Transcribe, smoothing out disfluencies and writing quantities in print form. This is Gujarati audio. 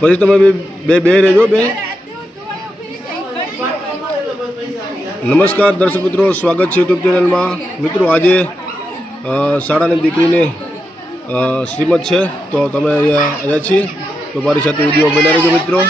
પછી તમે બે રહેજો બે. નમસ્કાર દર્શક મિત્રો, સ્વાગત છે યુટ્યુબ ચેનલમાં. મિત્રો આજે શાળાની દીકરીને શ્રીમદ છે, તો તમે અહીંયા આવ્યા છીએ, તો મારી સાથે વિડીયો બનાવી રહેજો મિત્રો.